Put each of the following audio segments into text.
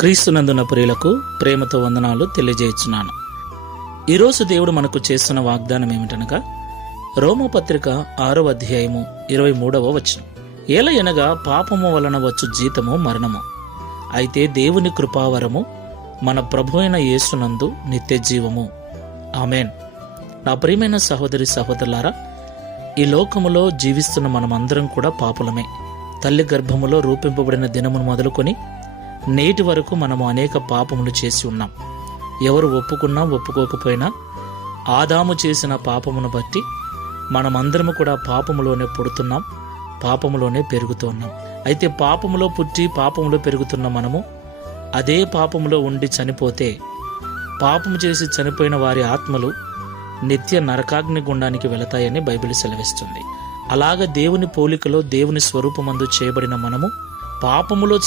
క్రీస్తునందున ప్రియులకు ప్రేమతో వందనాలు తెలియజేస్తున్నాను. ఈరోజు దేవుడు మనకు చేస్తున్న వాగ్దానం ఏమిటనగా రోమపత్రిక 6వ అధ్యాయము 23వ వచనం. ఏలయనగా పాపము వలన వచ్చు జీతము మరణము, అయితే దేవుని కృపావరము మన ప్రభు అయిన యేసునందు నిత్య జీవము. ఆమెన్. నా ప్రియమైన సహోదరి సహోదరులారా, ఈ లోకములో జీవిస్తున్న మనమందరం కూడా పాపులమే. తల్లి గర్భములో రూపింపబడిన దినమును మొదలుకొని నేటి వరకు మనము అనేక పాపములు చేసి ఉన్నాం. ఎవరు ఒప్పుకున్నా ఒప్పుకోకపోయినా ఆదాము చేసిన పాపమును బట్టి మనమందరము కూడా పాపములోనే పుడుతున్నాం, పాపములోనే పెరుగుతున్నాం. అయితే పాపములో పుట్టి పాపములో పెరుగుతున్న మనము అదే పాపములో ఉండి చనిపోతే పాపము చేసి చనిపోయిన వారి ఆత్మలు నిత్య నరకాగ్ని గుండానికి వెళతాయని బైబిల్ సెలవిస్తుంది. అలాగ దేవుని పోలికలో దేవుని స్వరూపమందు చేయబడిన మనము పాపములో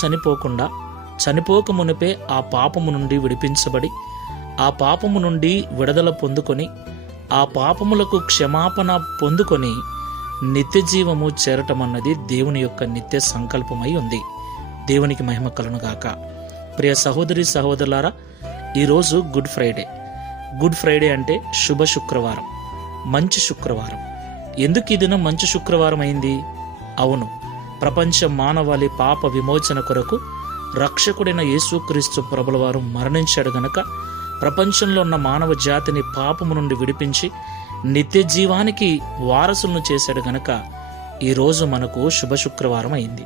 చనిపోక మునిపే ఆ పాపము నుండి విడిపించబడి ఆ పాపము నుండి విడుదల పొందుకొని ఆ పాపములకు క్షమాపణ పొందుకొని నిత్య జీవము చేరటమన్నది దేవుని యొక్క నిత్య సంకల్పమై ఉంది. దేవునికి మహిమ కలుగుగాక. ప్రియ సహోదరి సహోదరులారా, ఈరోజు గుడ్ ఫ్రైడే. గుడ్ ఫ్రైడే అంటే శుభ శుక్రవారం, మంచి శుక్రవారం. ఎందుకు ఈ దినం మంచి శుక్రవారం అయింది? అవును, ప్రపంచ మానవాళి పాప విమోచన కొరకు రక్షకుడైన యేసుక్రీస్తు ప్రభుల వారు మరణించాడు గనక ప్రపంచంలో ఉన్న మానవ జాతిని పాపము నుండి విడిపించి నిత్య జీవానికి వారసులను చేశాడు గనక ఈరోజు మనకు శుభ శుక్రవారం అయింది.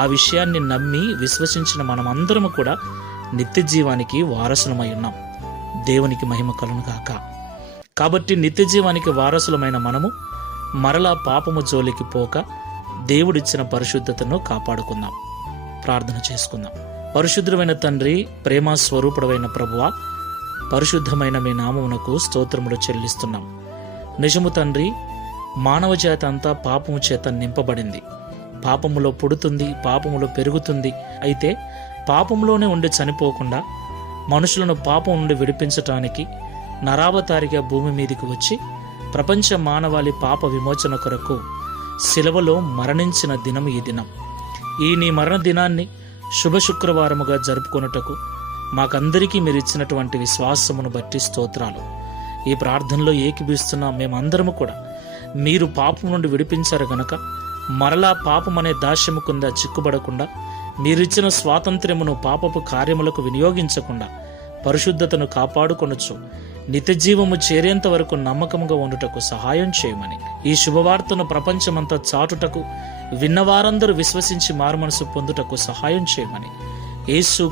ఆ విషయాన్ని నమ్మి విశ్వసించిన మనమందరము కూడా నిత్య జీవానికి వారసులమై ఉన్నాం. దేవునికి మహిమ కలుగుగాక. కాబట్టి నిత్య జీవానికి వారసులమైన మనము మరలా పాపము జోలికి పోక దేవుడిచ్చిన పరిశుద్ధతను కాపాడుకుందాం. ప్రార్థన చేసుకుందాం. పరిశుద్ధమైన తండ్రి, ప్రేమ స్వరూపుడమైన ప్రభువా, పరిశుద్ధమైన మీ నామమునకు స్తోత్రములు చెల్లిస్తున్నాం. నిజము తండ్రి, మానవ జాతి అంతా పాపము చేత నింపబడింది. పాపములో పుడుతుంది, పాపములో పెరుగుతుంది. అయితే పాపంలోనే ఉండి చనిపోకుండా మనుషులను పాపం నుండి విడిపించటానికి నరావతారిగా భూమి మీదికి వచ్చి ప్రపంచ మానవాళి పాప విమోచన కొరకు శిలువలో మరణించిన దినం ఈ దినం. ఈ నీ మరణ దినాన్ని శుభ శుక్రవారముగా జరుపుకొనుటకు మాకందరికీ మీరు ఇచ్చినటువంటి విశ్వాసమును బట్టి స్తోత్రాలు. ఈ ప్రార్థనలో ఏకీభవిస్తున్న మేమందరము కూడా మీరు పాపం నుండి విడిపించారు గనక మరలా పాపం అనే దాస్యము కింద చిక్కుబడకుండా మీరిచ్చిన స్వాతంత్ర్యమును పాపపు కార్యములకు వినియోగించకుండా పరిశుద్ధతను కాపాడుకొనొచ్చు నిత్య జీవము చేరేంత వరకు నమ్మకముగా ఉండుటకు సహాయం చేయమని, ఈ శుభవార్తను ప్రపంచమంతా చాటుటకు విన్నవారందరూ విశ్వసించి మారుమనసు పొందుటకు సహాయం చేయమని యేసు